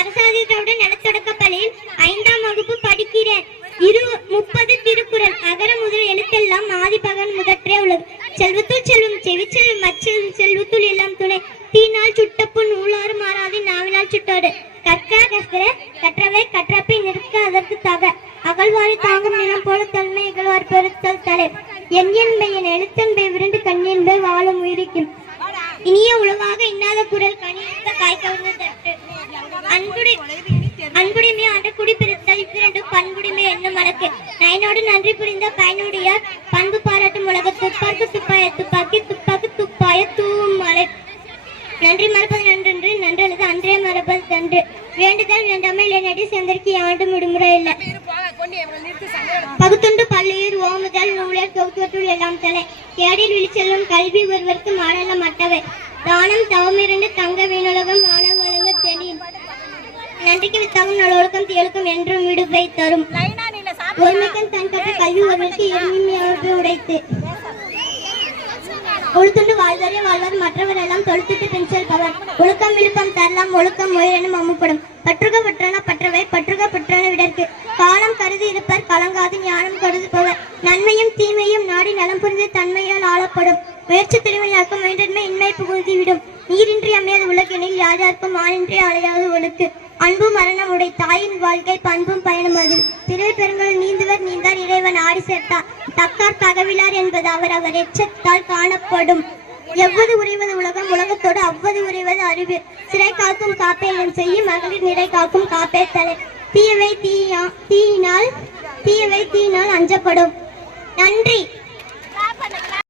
அரசாதி திராவிட நலத்தொடக்க பள்ளியில் 5ஆம் வகுப்பு படிக்கிறேன். 30 திருக்குறள் அகர முதல் எழுத்தெல்லாம் ஆதிபகன் முதற்றே உள்ளது. செல்வத்துள் செல்வம் செவிச்செல்வம் மச்செல்வம் செல்வத்துள் எல்லாம் துணை. தீனால் சுட்டப்பு நூலாறு மாறாது நாவினால் சுட்டாடு. கற்க கற்கிற கற்றவை கற்றப்பை நிற்க அதற்கு தக. அகழ்வாரி தாங்கும் நிலம் போல தன்மை இகழ்வார் பெருத்தல் தலை. என் எழுத்தன்பை விரண்டு கண்ணியன்பை வாழும் உயிரிக்கும். இனிய உளவாக இன்னாத குரல் கனித்த காய் கவர்ந்து தட்டு. அன்புடைமை ஆண்ட குடி பிரித்தல் இவ்விரண்டு பண்புடைமை என்னும் வழக்கு. நயனோடு நன்றி புரிந்த பயனுடையார் பண்பு பாராட்டும் உலக. துப்பாக்கு துப்பாய துப்பாக்கி துப்பாக்கு துப்பாய தூவும் மலை. நன்றி மறப்பது நன்றென்று நன்றல்லது அன்றே மறப்பது நன்று. வேண்டுதல் வேண்டாமை இல்லைநடி செந்தற்கு ஆண்டும் விடுமுறை இல்லை. பகுத்துண்டு பள்ளியூர் ஓமுதல் நூலர் தொகுத்துவற்றுள் எல்லாம் தலை. கேடில் விழிச்செல்வம் கல்வி ஒருவருக்கு மாடல மட்டவை. தானம் தவமிரண்டு தங்க வீணுலகம் ஆன வழங்க தெளியும். நன்றிக்கு வித்தாகும் நல்லொழுக்கம் தியழுக்கம் என்றும் விடுவை தரும். ஒருமைக்கன் தன் கற்ற கல்வி ஒருவருக்கு எளிமையாக உடைத்து. ஒழுத்துண்டு வாழ்வரே வாழ்வார் மற்றவர் எல்லாம் தொழுத்துட்டு பின் செல்பவர். ஒழுக்கம் விழுப்பம் தரலாம் ஒழுக்கம் உயிரெனும் அம்முப்படும். பற்றுக பற்றான பற்றவை பற்றுக பற்றான விடற்கு. காலம் கருதி இருப்பர் கலங்காது ஞானம் கருதுபவர். நன்மையும் தீமையும் நாடி நலம் புரிந்து தன்மையால் ஆளப்படும். முயற்சி திருவிழாக்கும் வேண்டன்மை இன்மை புகுந்து விடும். நீரின்றி அமையாது உலகினில் யார் யாருக்கும் ஆணின்றி அலையாது ஒழுக்கு. அன்பு மரணம் உடை தாயின் வாழ்க்கை பண்பும் பயணம் அது. பிறர் பெருங்கள் நீந்துவர் நீந்தார் இறைவன் ஆடி சேர்த்தார். தக்கார் தகவிலார் என்பது அவர் எச்சத்தால் காணப்படும். எவ்வது உறைவது உலகம் உலகத்தோடு அவ்வது உறைவது அறிவு. சிறை காக்கும் காப்பே என் செய்யும் மகளிர் நிறை காக்கும் காப்பே தலை. தீயவை தீயினால் அஞ்சப்படும். நன்றி.